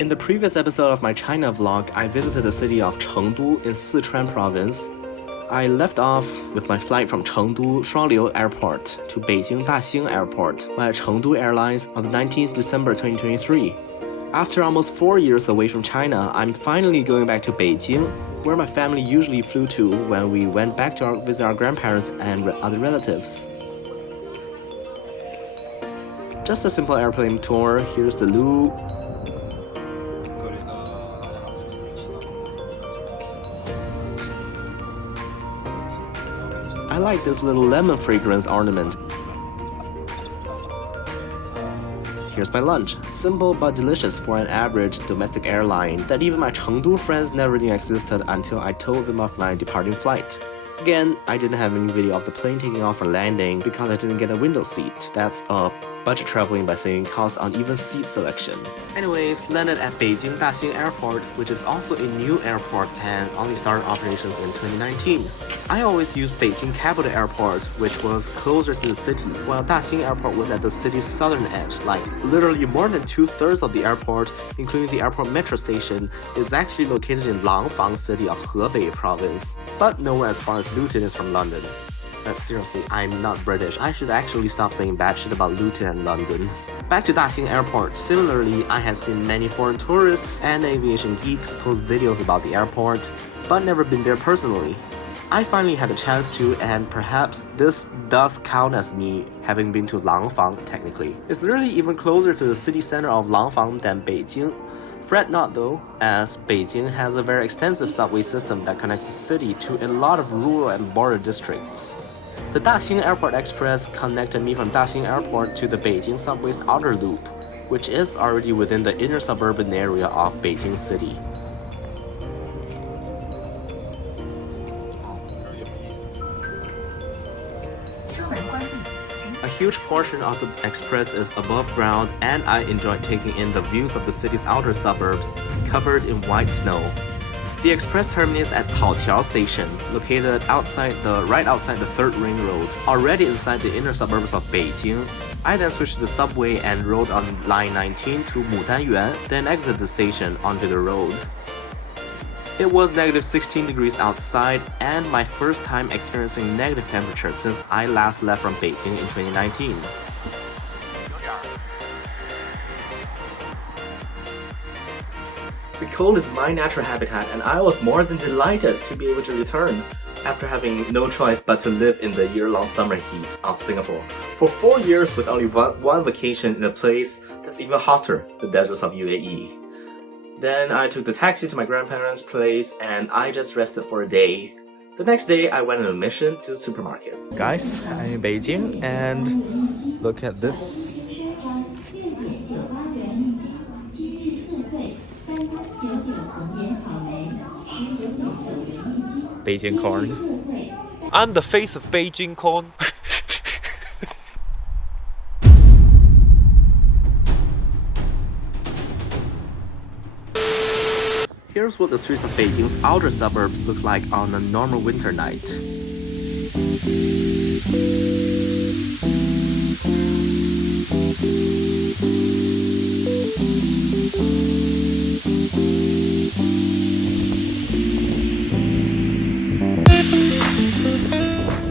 In the previous episode of my China vlog, I visited the city of Chengdu in Sichuan province. I left off with my flight from Chengdu Shuangliu Airport to Beijing Daxing Airport via Chengdu Airlines on the 19th December 2023. After almost 4 years away from China, I'm finally going back to Beijing, where my family usually flew to when we went back to visit our grandparents and other relatives. Just a simple airplane tour. Here's the Louvre. I like this little lemon fragrance ornament. Here's my lunch. Simple but delicious for an average domestic airline that even my Chengdu friends never knew existed until I told them of my departing flight. Again, I didn't have any video of the plane taking off or landing because I didn't get a window seat. That's budget traveling by saying caused uneven seat selection. Anyways, landed at Beijing Daxing Airport, which is also a new airport and only started operations in 2019. I always used Beijing Capital Airport, which was closer to the city, while Daxing Airport was at the city's southern edge. Like, literally more than 2/3 of the airport, including the airport metro station, is actually located in Langfang city of Hebei province, but nowhere as far as Luton is from London. But seriously, I'm not British. I should actually stop saying bad shit about Luton and London. Back to Daxing Airport. Similarly, I had seen many foreign tourists and aviation geeks post videos about the airport, but never been there personally. I finally had a chance to, and perhaps this does count as me having been to Langfang technically. It's literally even closer to the city center of Langfang than Beijing. Fret not though, as Beijing has a very extensive subway system that connects the city to a lot of rural and border districts. The Daxing Airport Express connected me from Daxing Airport to the Beijing subway's outer loop, which is already within the inner suburban area of Beijing city. A huge portion of the express is above ground, and I enjoyed taking in the views of the city's outer suburbs covered in white snow. The express terminates at Caoqiao Station, located right outside the 3rd Ring Road, already inside the inner suburbs of Beijing. I then switched to the subway and rode on line 19 to Mudanyuan, then exited the station onto the road. It was negative 16 degrees outside, and my first time experiencing negative temperatures since I last left from Beijing in 2019. The cold is my natural habitat, and I was more than delighted to be able to return after having no choice but to live in the year-long summer heat of Singapore for 4 years with only one vacation in a place that's even hotter, the deserts of UAE. Then I took the taxi to my grandparents' place and I just rested for a day. The next day I went on a mission to the supermarket. Guys, I'm in Beijing and look at this. Beijing corn. I'm the face of Beijing corn. Here's what the streets of Beijing's outer suburbs look like on a normal winter night.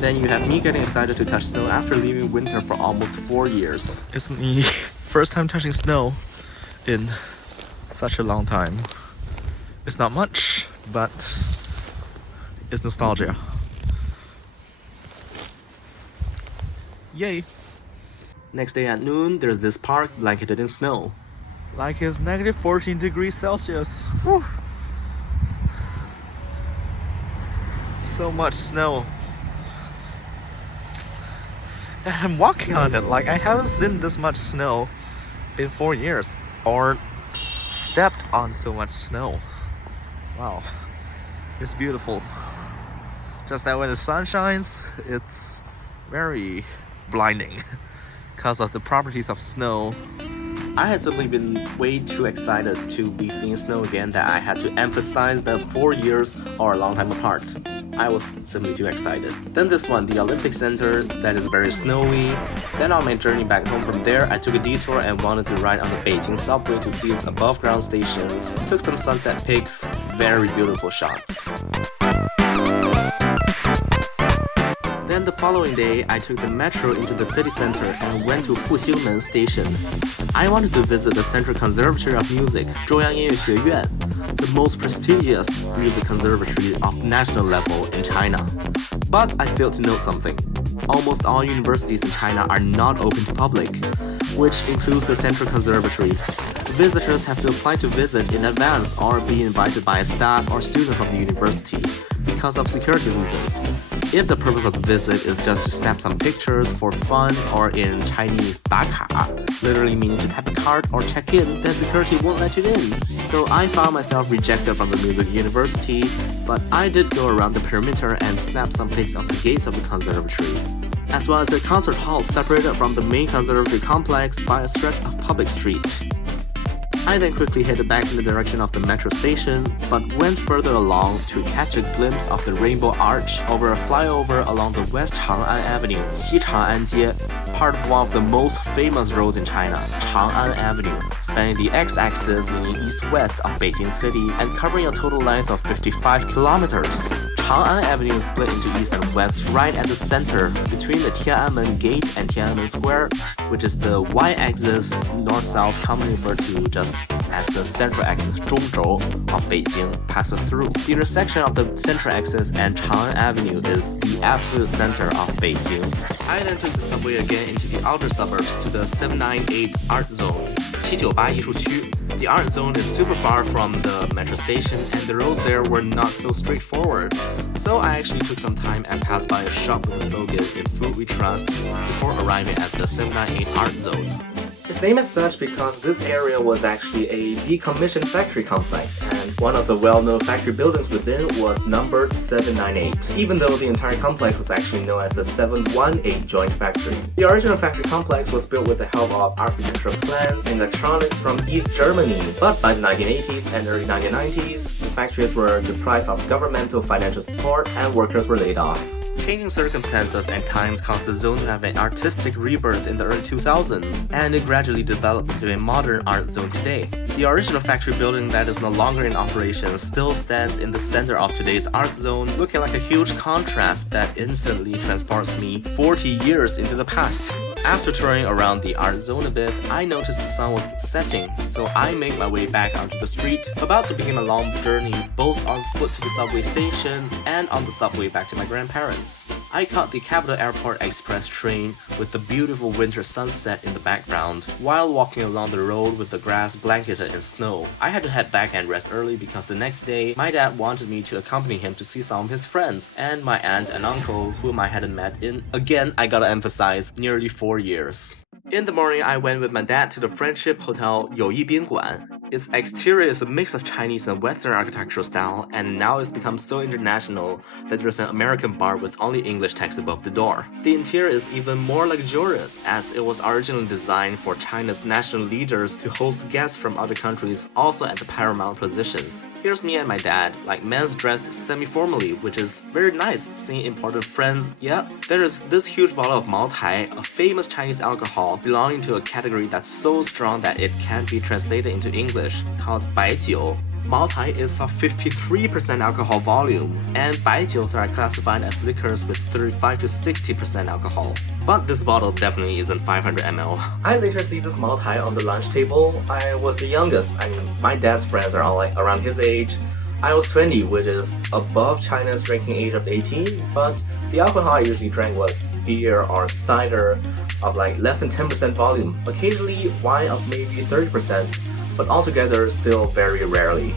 Then you have me getting excited to touch snow after leaving winter for almost 4 years. It's me first time touching snow in such a long time. It's not much, but it's nostalgia. Yay! Next day at noon, there's this park blanketed in snow. Like it's negative 14 degrees Celsius. Whew. So much snow. And I'm walking on it. Like I haven't seen this much snow in 4 years or stepped on so much snow. Wow, it's beautiful. Just that when the sun shines, it's very blinding because of the properties of snow. I had simply been way too excited to be seeing snow again that I had to emphasize that 4 years are a long time apart. I was simply too excited. Then this one, the Olympic Center, that is very snowy. Then on my journey back home from there, I took a detour and wanted to ride on the Beijing subway to see its above ground stations. Took some sunset pics, very beautiful shots. Then the following day, I took the metro into the city center and went to Fuxingmen Station. I wanted to visit the Central Conservatory of Music, 中央音乐学院, the most prestigious music conservatory of national level in China. But I failed to note something. Almost all universities in China are not open to public, which includes the Central Conservatory. Visitors have to apply to visit in advance or be invited by a staff or student from the university because of security reasons. If the purpose of the visit is just to snap some pictures for fun, or in Chinese 打卡, literally meaning to tap a card or check in, then security won't let you in. So I found myself rejected from the music university, but I did go around the perimeter and snap some pics of the gates of the conservatory, as well as a concert hall separated from the main conservatory complex by a stretch of public street. I then quickly headed back in the direction of the metro station, but went further along to catch a glimpse of the Rainbow Arch over a flyover along the West Chang'an Avenue, 西长安街, part of one of the most famous roads in China, Chang'an Avenue, spanning the x-axis leaning east-west of Beijing City and covering a total length of 55 kilometers. Chang'an Avenue is split into east and west right at the center between the Tiananmen Gate and Tiananmen Square, which is the y-axis north-south, commonly referred to just as the central axis 中轴 of Beijing, passes through. The intersection of the central axis and Chang'an Avenue is the absolute center of Beijing. I then took the subway again into the outer suburbs to the 798 Art Zone, 798艺术区. The art zone is super far from the metro station and the roads there were not so straightforward. So I actually took some time and passed by a shop with a slogan "In Food We Trust" before arriving at the 798 Art Zone. Its name is such because this area was actually a decommissioned factory complex, and one of the well-known factory buildings within was numbered 798, even though the entire complex was actually known as the 718 Joint Factory. The original factory complex was built with the help of architectural plans and electronics from East Germany, but by the 1980s and early 1990s, the factories were deprived of governmental financial support and workers were laid off. Changing circumstances and times caused the zone to have an artistic rebirth in the early 2000s, and it gradually developed into a modern art zone today. The original factory building that is no longer in operation still stands in the center of today's art zone, looking like a huge contrast that instantly transports me 40 years into the past. After touring around the art zone a bit, I noticed the sun was setting, so I made my way back onto the street, about to begin a long journey both on foot to the subway station and on the subway back to my grandparents. I caught the Capital Airport Express train with the beautiful winter sunset in the background, while walking along the road with the grass blanketed in snow. I had to head back and rest early because the next day, my dad wanted me to accompany him to see some of his friends, and my aunt and uncle, whom I hadn't met in, again, I gotta emphasize, nearly 4 years. In the morning, I went with my dad to the Friendship Hotel 友谊宾馆. Its exterior is a mix of Chinese and Western architectural style, and now it's become so international that there's an American bar with only English text above the door. The interior is even more luxurious, as it was originally designed for China's national leaders to host guests from other countries also at the paramount positions. Here's me and my dad, like men's dressed semi-formally, which is very nice, seeing important friends. Yeah, there is this huge bottle of Maotai, a famous Chinese alcohol belonging to a category that's so strong that it can't be translated into English, called 白酒. Maotai is of 53% alcohol volume, and baijius are classified as liquors with 35 to 60% alcohol. But this bottle definitely isn't 500 ml. I later see this Maotai on the lunch table. I was the youngest. I mean, my dad's friends are all like around his age. I was 20, which is above China's drinking age of 18, but the alcohol I usually drank was beer or cider of like less than 10% volume, occasionally wine of maybe 30%, but altogether still very rarely.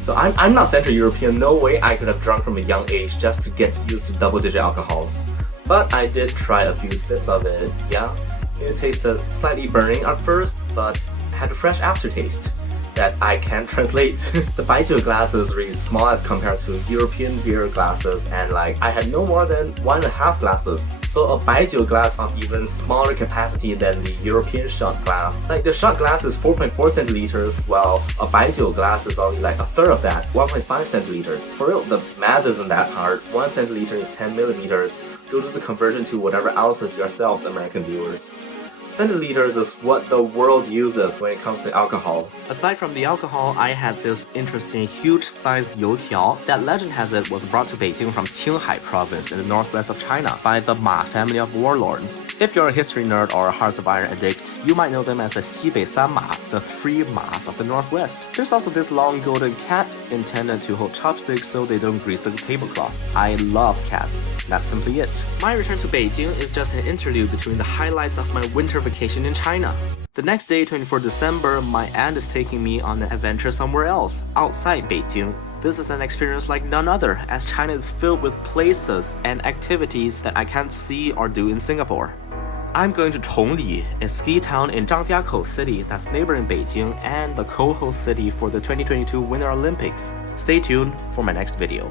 So I'm not Central European, no way I could have drunk from a young age just to get used to double-digit alcohols. But I did try a few sips of it, yeah. It tasted slightly burning at first, but had a fresh aftertaste. that I can't translate. The baijiu glass is really small as compared to European beer glasses, and like I had no more than 1.5 glasses. So a baijiu glass of even smaller capacity than the European shot glass. Like the shot glass is 4.4 centiliters, while a baijiu glass is only like a third of that, 1.5 centiliters. For real, the math isn't that hard. 1 centiliter is 10 millimeters. Go do the conversion to whatever ounces yourselves, American viewers. Centiliters is what the world uses when it comes to alcohol. Aside from the alcohol, I had this interesting huge-sized youtiao that legend has it was brought to Beijing from Qinghai province in the northwest of China by the Ma family of warlords. If you're a history nerd or a Hearts of Iron addict, you might know them as the Xibei San Ma, the 3 Ma's of the northwest. There's also this long golden cat intended to hold chopsticks so they don't grease the tablecloth. I love cats. That's simply it. My return to Beijing is just an interlude between the highlights of my winter vacation in China. The next day, 24 December, my aunt is taking me on an adventure somewhere else, outside Beijing. This is an experience like none other, as China is filled with places and activities that I can't see or do in Singapore. I'm going to Chongli, a ski town in Zhangjiakou City that's neighboring Beijing and the co-host city for the 2022 Winter Olympics. Stay tuned for my next video.